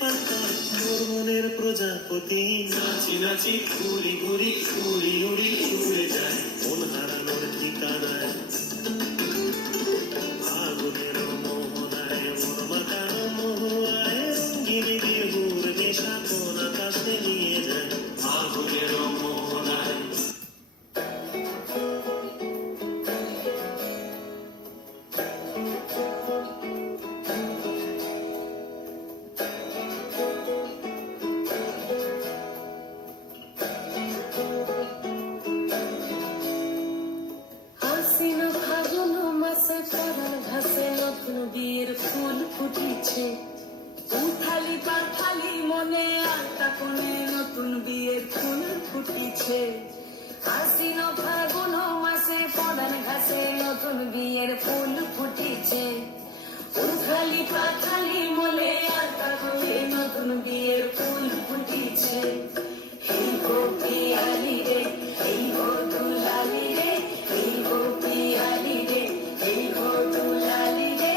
পাল্টায় মোর মনের প্রজাপতি। নাচি নাচি ঘুরি ঘুরি উড়ি উড়ি উড়ে যায় মন হারানোর ঠিকানায়। ফাগুনের মোহনায় মন মাতানো মহুয়ায় রঙ্গিনী বিহুর নেশা কোন আকাশে নিয়ে যায়। ফাগুনের মোহনায় বিয়ের ফুল ফুটিছে উথালি পাথালি মনে আলতা কোণে নতুন বিয়ের ফুল ফুটিছে। আশ্বিন ফাগুন মাসে পদান ঘাসে নতুন বিয়ের ফুল ফুটিছে উথালি পাথালি মনে আলতা কোণে নতুন বিয়ের ফুল ফুটিছে। এই গো পিয়ালি রে এই গো দুলালি রে এই গো পিয়ালি রে এই গো দুলালি রে।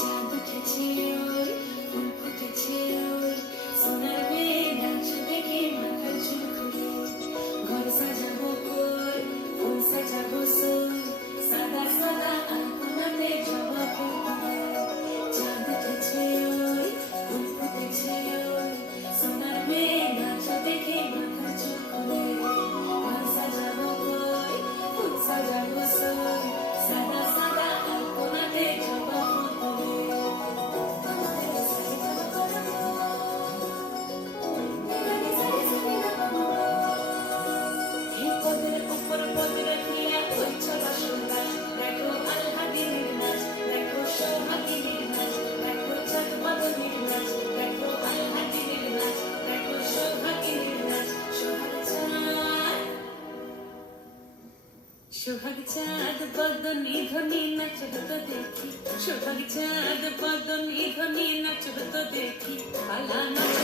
চাঁদ উঠেছে ওই ফুল ফুটেছে ওই সোনার মেয়ে নাচ দেখে মাথার চুল খুলে ঘর সাজাবো কই ফুল সাজাবো সই সাদা সাদা আলপনাতে জবা ফুল। চাঁদ উঠেছে ওই ফুল ফুটেছে ওই সোনার মেয়ে নাচ দেখে মাথার চুল খুলে ঘর সাজাবো কই ফুল সাজাবো সই সাদা সাদা আলপনাতে জবা সোহাগ চাঁদ বদনি ধনি নাচত দেখি সোহাগ চাঁদ বদনি ধনি নাচত দেখি আলা নাচ